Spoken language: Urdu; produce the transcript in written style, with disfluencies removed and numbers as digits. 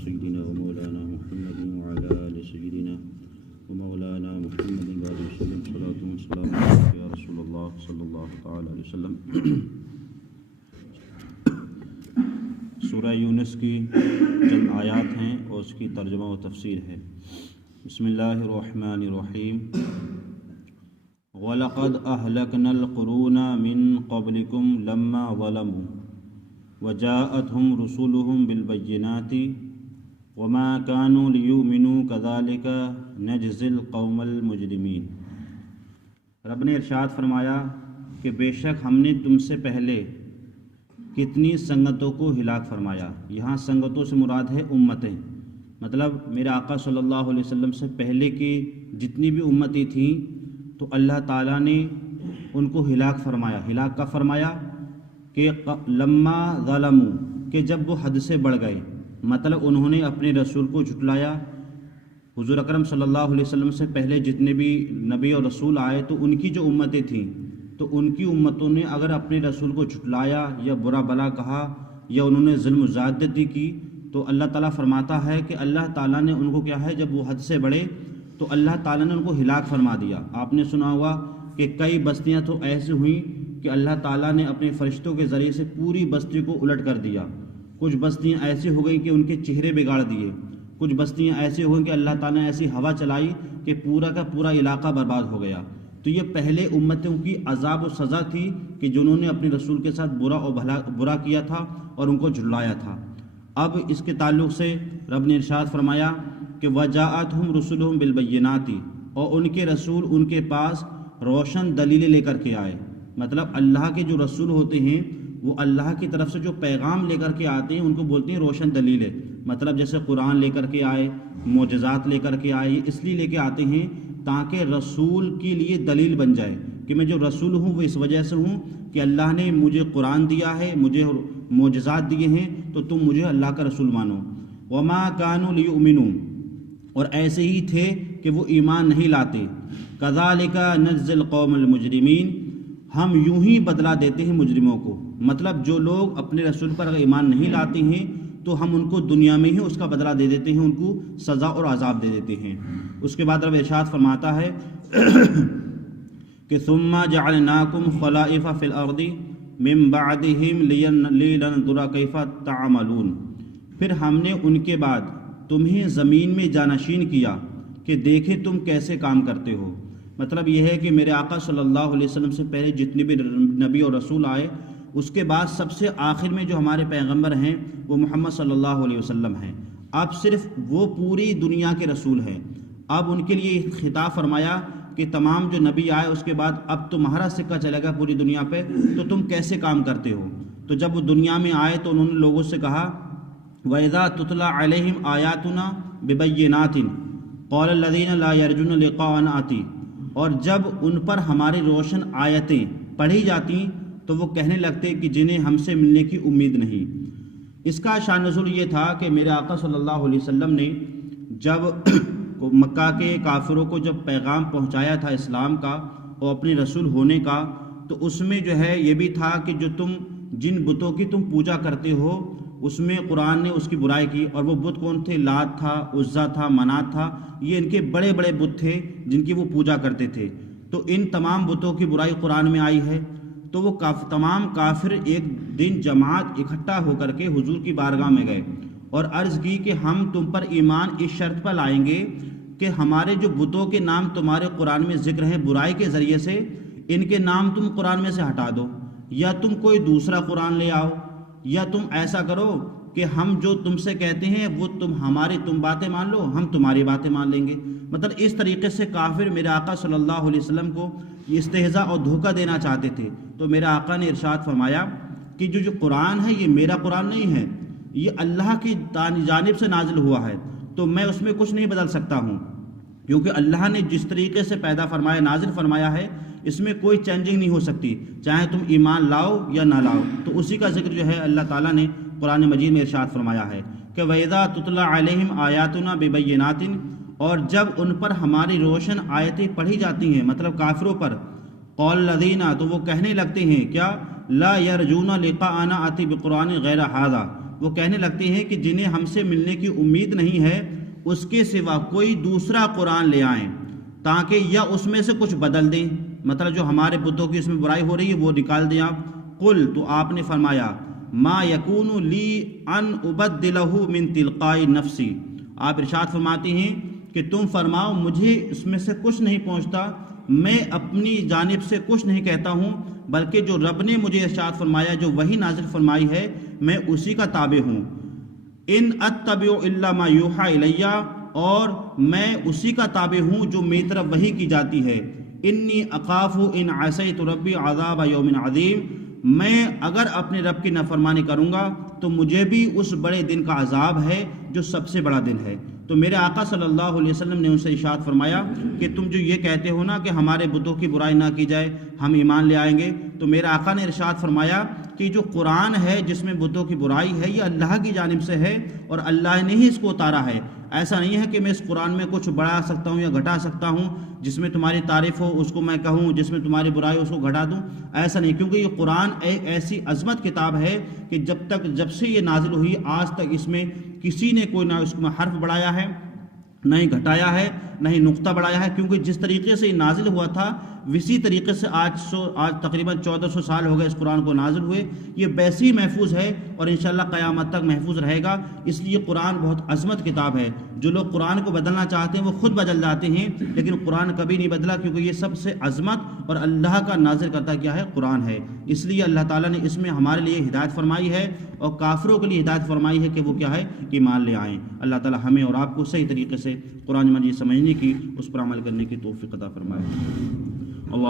سيدنا ومولانا محمد وعلى آل سيدنا ومولانا محمد وعلى وسلم صلاة وسلام عليك يا رسول الله صلی اللہ تعالی علیہ وسلم۔ سورہ یونس کی چند آیات ہیں اور اس کی ترجمہ و تفسیر ہے۔ بسم اللہ الرحمن الرحیم۔ وَلَقَدْ أَهْلَكْنَا الْقُرُونَ مِنْ قَبْلِكُمْ لَمَّا ظَلَمُوا وَجَاءَتْهُمْ رُسُلُهُمْ بِالْبَيِّنَاتِ وَمَا كَانُوا لِيُؤْمِنُوا كَذَلِكَ نَجْزِي الْقَوْمَ الْمُجْرِمِينَ۔ رب نے ارشاد فرمایا کہ بے شک ہم نے تم سے پہلے کتنی سنگتوں کو ہلاک فرمایا۔ یہاں سنگتوں سے مراد ہے امتیں، مطلب میرے آقا صلی اللہ علیہ وسلم سے پہلے کی جتنی بھی امتیں تھیں تو اللہ تعالیٰ نے ان کو ہلاک فرمایا۔ ہلاک کا فرمایا کہ لما ظلموا، کہ جب وہ حد سے بڑھ گئے، مطلب انہوں نے اپنے رسول کو جھٹلایا۔ حضور اکرم صلی اللہ علیہ وسلم سے پہلے جتنے بھی نبی اور رسول آئے تو ان کی جو امتیں تھیں تو ان کی امتوں نے اگر اپنے رسول کو جھٹلایا یا برا بلا کہا یا انہوں نے ظلم و زیادتی کی تو اللہ تعالیٰ فرماتا ہے کہ اللہ تعالیٰ نے ان کو کیا ہے، جب وہ حد سے بڑھے تو اللہ تعالیٰ نے ان کو ہلاک فرما دیا۔ آپ نے سنا ہوگا کہ کئی بستیاں تو ایسی ہوئیں کہ اللہ تعالیٰ نے اپنے فرشتوں کے ذریعے سے پوری بستی کو الٹ کر دیا۔ کچھ بستیاں ایسی ہو گئیں کہ ان کے چہرے بگاڑ دیے، کچھ بستیاں ایسی ہو گئیں کہ اللہ تعالیٰ نے ایسی ہوا چلائی کہ پورا کا پورا علاقہ برباد ہو گیا۔ تو یہ پہلے امتوں کی عذاب و سزا تھی کہ جنہوں نے اپنے رسول کے ساتھ برا کیا تھا اور ان کو جھٹلایا تھا۔ اب اس کے تعلق سے رب نے ارشاد فرمایا کہ وَجَاءَتْهُمْ رُسُلُهُمْ بِالْبَيِّنَاتِ، اور ان کے رسول ان کے پاس روشن دلیلیں لے کر کے آئے۔ مطلب اللہ کے جو رسول ہوتے ہیں وہ اللہ کی طرف سے جو پیغام لے کر کے آتے ہیں ان کو بولتے ہیں روشن دلیلیں۔ مطلب جیسے قرآن لے کر کے آئے، معجزات لے کر کے آئے، اس لیے لے کے آتے ہیں تاکہ رسول کے لیے دلیل بن جائے کہ میں جو رسول ہوں وہ اس وجہ سے ہوں کہ اللہ نے مجھے قرآن دیا ہے، مجھے معجزات دیے ہیں، تو تم مجھے اللہ کا رسول مانو۔ وَمَا كَانُوا لِيُؤْمِنُوا، اور ایسے ہی تھے کہ وہ ایمان نہیں لاتے۔ كَذَلِكَ نَجْزِي الْقَوْمَ الْمُجْرِمِينَ، ہم یوں ہی بدلہ دیتے ہیں مجرموں کو۔ مطلب جو لوگ اپنے رسول پر اگر ایمان نہیں لاتے ہیں تو ہم ان کو دنیا میں ہی اس کا بدلہ دے دیتے ہیں، ان کو سزا اور عذاب دے دیتے ہیں۔ اس کے بعد رب ارشاد فرماتا ہے کہ ثُمَّ جَعَلْنَاكُمْ خَلَائِفَ فِي الْأَرْضِ مِن بَعْدِهِمْ لِنَنظُرَ كَيْفَ تَعْمَلُونَ، پھر ہم نے ان کے بعد تمہیں زمین میں جانشین کیا کہ دیکھیں تم کیسے کام کرتے ہو۔ مطلب یہ ہے کہ میرے آقا صلی اللہ علیہ وسلم سے پہلے جتنے بھی نبی اور رسول آئے اس کے بعد سب سے آخر میں جو ہمارے پیغمبر ہیں وہ محمد صلی اللہ علیہ وسلم ہیں۔ اب صرف وہ پوری دنیا کے رسول ہیں۔ اب ان کے لیے خطاب فرمایا کہ تمام جو نبی آئے اس کے بعد اب تمہارا سکہ چلے گا پوری دنیا پہ، تو تم کیسے کام کرتے ہو۔ تو جب وہ دنیا میں آئے تو انہوں نے لوگوں سے کہا وَإِذَا تُتْلَى عَلَيْهِمْ آيَاتُنَا بِبَيِّنَاتٍ قَالَ الَّذِينَ لَا يَرْجُونَ لِقَاءَنَا آتِ، اور جب ان پر ہماری روشن آیتیں پڑھی جاتی تو وہ کہنے لگتے کہ جنہیں ہم سے ملنے کی امید نہیں۔ اس کا شان نزول یہ تھا کہ میرے آقا صلی اللہ علیہ وسلم نے جب مکہ کے کافروں کو جب پیغام پہنچایا تھا اسلام کا اور اپنے رسول ہونے کا، تو اس میں جو ہے یہ بھی تھا کہ جو تم جن بتوں کی تم پوجا کرتے ہو اس میں قرآن نے اس کی برائی کی، اور وہ بت کون تھے؟ لات تھا، عزا تھا، منات تھا، یہ ان کے بڑے بڑے بت تھے جن کی وہ پوجا کرتے تھے۔ تو ان تمام بتوں کی برائی قرآن میں آئی ہے۔ تو وہ تمام کافر ایک دن جماعت اکٹھا ہو کر کے حضور کی بارگاہ میں گئے اور عرض کی کہ ہم تم پر ایمان اس شرط پر لائیں گے کہ ہمارے جو بتوں کے نام تمہارے قرآن میں ذکر ہیں برائی کے ذریعے سے، ان کے نام تم قرآن میں سے ہٹا دو، یا تم کوئی دوسرا قرآن لے آؤ، یا تم ایسا کرو کہ ہم جو تم سے کہتے ہیں وہ تم باتیں مان لو، ہم تمہاری باتیں مان لیں گے۔ مطلب اس طریقے سے کافر میرے آقا صلی اللہ علیہ وسلم کو استہزاء اور دھوکہ دینا چاہتے تھے۔ تو میرے آقا نے ارشاد فرمایا کہ جو قرآن ہے یہ میرا قرآن نہیں ہے، یہ اللہ کی جانب سے نازل ہوا ہے، تو میں اس میں کچھ نہیں بدل سکتا ہوں، کیونکہ اللہ نے جس طریقے سے پیدا فرمایا نازل فرمایا ہے اس میں کوئی چینجنگ نہیں ہو سکتی، چاہے تم ایمان لاؤ یا نہ لاؤ۔ تو اسی کا ذکر جو ہے اللہ تعالیٰ نے قرآن مجید میں ارشاد فرمایا ہے کہ وَإِذَا تُتْلَى عَلَيْهِمْ آيَاتُنَا بِبَيِّنَاتٍ، اور جب ان پر ہماری روشن آیتیں پڑھی جاتی ہیں، مطلب کافروں پر، قَالَ الَّذِينَ، تو وہ کہنے لگتے ہیں کیا، لَا يَرْجُونَ لِقَاءَنَا آتِ بِقُرْآنٍ غَيْرَ هَذَا، وہ کہنے لگتے ہیں کہ جنہیں ہم سے ملنے کی امید نہیں ہے اس کے سوا کوئی دوسرا قرآن لے آئیں تاکہ یا اس میں سے کچھ بدل دیں، مطلب جو ہمارے بتوں کی اس میں برائی ہو رہی ہے وہ نکال دیں آپ۔ قل، تو آپ نے فرمایا، ما یکون لی ان ابدلہ من تلقاء نفسی، آپ ارشاد فرماتے ہیں کہ تم فرماؤ مجھے اس میں سے کچھ نہیں پہنچتا، میں اپنی جانب سے کچھ نہیں کہتا ہوں، بلکہ جو رب نے مجھے ارشاد فرمایا، جو وحی نازل فرمائی ہے، میں اسی کا تابع ہوں۔ ان اتبع الا ما یوحی الیہ، اور میں اسی کا تابع ہوں جو میری طرف وحی کی جاتی ہے۔ انی اخاف ان عصیت ربی عذاب یوم عظیم، میں اگر اپنے رب کی نافرمانی کروں گا تو مجھے بھی اس بڑے دن کا عذاب ہے جو سب سے بڑا دن ہے۔ تو میرے آقا صلی اللہ علیہ وسلم نے ان سے ارشاد فرمایا کہ تم جو یہ کہتے ہو نا کہ ہمارے بتوں کی برائی نہ کی جائے، ہم ایمان لے آئیں گے، تو میرے آقا نے ارشاد فرمایا کہ جو قرآن ہے جس میں بتوں کی برائی ہے یہ اللہ کی جانب سے ہے اور اللہ نے ہی اس کو اتارا ہے۔ ایسا نہیں ہے کہ میں اس قرآن میں کچھ بڑھا سکتا ہوں یا گھٹا سکتا ہوں، جس میں تمہاری تعریف ہو اس کو میں کہوں، جس میں تمہاری برائی ہو اس کو گھٹا دوں، ایسا نہیں، کیونکہ یہ قرآن ایک ایسی عظمت کتاب ہے کہ جب سے یہ نازل ہوئی آج تک اس میں کسی نے کوئی نہ اس میں حرف بڑھایا ہے، نہ ہی گھٹایا ہے، نہ ہی نقطہ بڑھایا ہے، کیونکہ جس طریقے سے یہ نازل ہوا تھا اسی طریقے سے آج تقریباً 1400 سال ہو گئے اس قرآن کو نازل ہوئے، یہ ویسے ہی محفوظ ہے اور انشاءاللہ قیامت تک محفوظ رہے گا۔ اس لیے قرآن بہت عظمت کتاب ہے۔ جو لوگ قرآن کو بدلنا چاہتے ہیں وہ خود بدل جاتے ہیں، لیکن قرآن کبھی نہیں بدلا، کیونکہ یہ سب سے عظمت اور اللہ کا نازل کرتا کیا ہے؟ قرآن ہے۔ اس لیے اللہ تعالیٰ نے اس میں ہمارے لیے ہدایت فرمائی ہے اور کافروں کے لیے ہدایت فرمائی ہے کہ وہ کیا ہے؟ ایمان لے آئیں۔ اللہ تعالیٰ ہمیں اور آپ کو صحیح طریقے سے قرآن مجید سمجھنے کی، اس پر عمل کرنے کی توفیق عطا فرمائے۔ اللہ